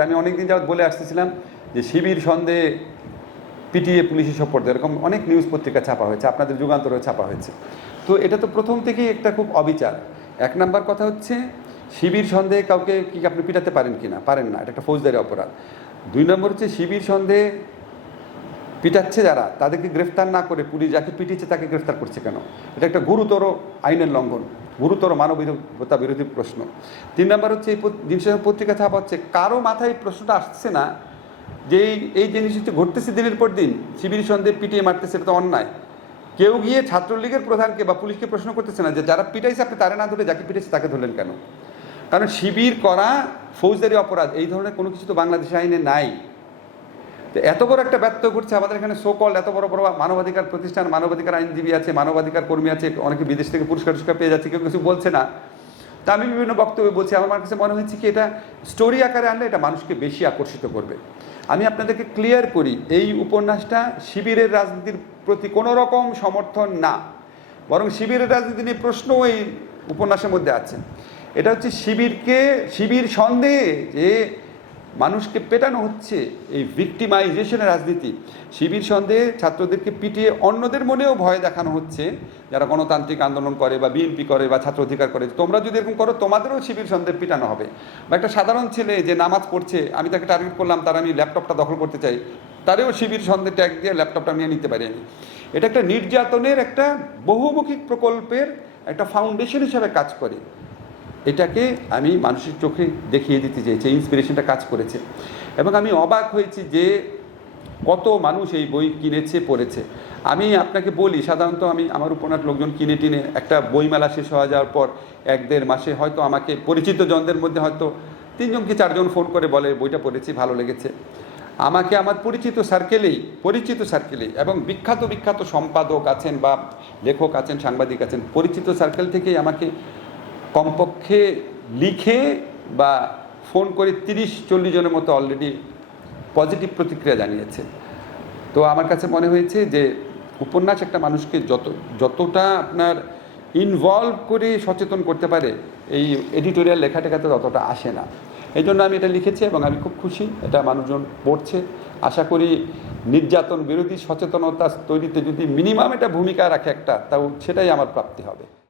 আমি অনেকদিন যাবত বলে আসতেছিলাম যে শিবির সন্দেহে পিটিয়ে পুলিশে সোপর্দ এরকম অনেক নিউজ পত্রিকা ছাপা হয়েছে, আপনাদের যুগান্তরেও ছাপা হয়েছে। তো এটা তো প্রথম থেকেই একটা খুব অবিচার। এক নাম্বার কথা হচ্ছে, শিবির সন্দেহে কাউকে কি আপনি পিটাতে পারেন কি না? পারেন না, এটা একটা ফৌজদারি অপরাধ। দুই নম্বর হচ্ছে, শিবির সন্দেহে পিটাচ্ছে যারা, তাদেরকে গ্রেফতার না করে পুলিশ যাকে পিটিয়েছে তাকে গ্রেফতার করছে কেন? এটা একটা গুরুতর আইনের লঙ্ঘন, গুরুতর মানবতা বিরোধী প্রশ্ন। তিন নম্বর হচ্ছে, এই জিনিসের পত্রিকা ছাপা হচ্ছে, কারো মাথায় এই প্রশ্নটা আসছে না যে এই জিনিসটি ঘটতেছে দিনের পর দিন, শিবির সন্দেহে পিটিয়ে মারতেছে, এটা তো অন্যায়। কেউ গিয়ে ছাত্রলীগের প্রধানকে বা পুলিশকে প্রশ্ন করতেছে না যে যারা পিটাইছে আপনি তারা না ধরে যাকে পিটাইছে তাকে ধরলেন কেন? কারণ শিবির করা ফৌজদারি অপরাধ, এই ধরনের কোনো কিছু তো বাংলাদেশের আইনে নাই। তো এত বড় একটা ব্যর্থ ঘটছে আমাদের এখানে, সোকল এত বড় বড় মানবাধিকার প্রতিষ্ঠান, মানবাধিকার আইনজীবী আছে, মানবাধিকার কর্মী আছে, অনেকে বিদেশ থেকে পুরস্কার পেয়ে যাচ্ছে, কেউ কিছু বলছে না। তা আমি বিভিন্ন বক্তব্যে বলছি, আমার কাছে মনে হয়েছে কি এটা স্টোরি আকারে আনলে এটা মানুষকে বেশি আকর্ষিত করবে। আমি আপনাদেরকে ক্লিয়ার করি, এই উপন্যাসটা শিবিরের রাজনীতির প্রতি কোনো রকম সমর্থন না, বরং শিবিরের রাজনীতি নিয়ে প্রশ্নও এই উপন্যাসের মধ্যে আছে। এটা হচ্ছে শিবির সন্দেহে যে মানুষকে পেটানো হচ্ছে, এই ভিক্টিমাইজেশনের রাজনীতি। শিবির সন্দেহে ছাত্রদেরকে পিটিয়ে অন্যদের মনেও ভয় দেখানো হচ্ছে, যারা গণতান্ত্রিক আন্দোলন করে বা বিএনপি করে বা ছাত্র অধিকার করে, তোমরা যদি এরকম করো তোমাদেরও শিবির সন্দেহে পিটানো হবে। বা একটা সাধারণ ছেলে যে নামাজ পড়ছে, আমি তাকে টার্গেট করলাম, তার আমি ল্যাপটপটা দখল করতে চাই, তারেও শিবির সন্দেহে ট্যাগ দিয়ে ল্যাপটপটা নিয়ে নিতে পারি আমি। এটা একটা নির্যাতনের একটা বহুমুখী প্রকল্পের একটা ফাউন্ডেশন হিসাবে কাজ করে। এটাকে আমি মানুষের চোখে দেখিয়ে দিতে চেয়েছি, ইন্সপিরেশনটা কাজ করেছে। এবং আমি অবাক হয়েছি যে কত মানুষ এই বই কিনেছে, পড়েছে। আমি আপনাকে বলি, সাধারণত আমি আমার উপন্যাস লোকজন কিনে টিনে একটা বইমেলা শেষ হয়ে যাওয়ার পর 1-1.5 মাসে হয়তো আমাকে পরিচিত জনদের মধ্যে হয়তো 3জন কি 4জন ফোন করে বলে বইটা পড়েছি, ভালো লেগেছে। আমাকে আমার পরিচিত সার্কেলেই এবং বিখ্যাত সম্পাদক আছেন বা লেখক আছেন, সাংবাদিক আছেন, পরিচিত সার্কেল থেকেই আমাকে কমপক্ষে লিখে বা ফোন করে 30-40 জনের মতো অলরেডি পজিটিভ প্রতিক্রিয়া জানিয়েছে। তো আমার কাছে মনে হয়েছে যে উপন্যাস একটা মানুষকে যতটা আপনার ইনভলভ করে সচেতন করতে পারে, এই এডিটোরিয়াল লেখাটাতে ততটা আসে না। এই জন্য আমি এটা লিখেছি এবং আমি খুব খুশি এটা মানুষজন পড়ছে। আশা করি নির্যাতন বিরোধী সচেতনতা তৈরিতে যদি মিনিমাম এটা ভূমিকা রাখে একটা, তাও সেটাই আমার প্রাপ্তি হবে।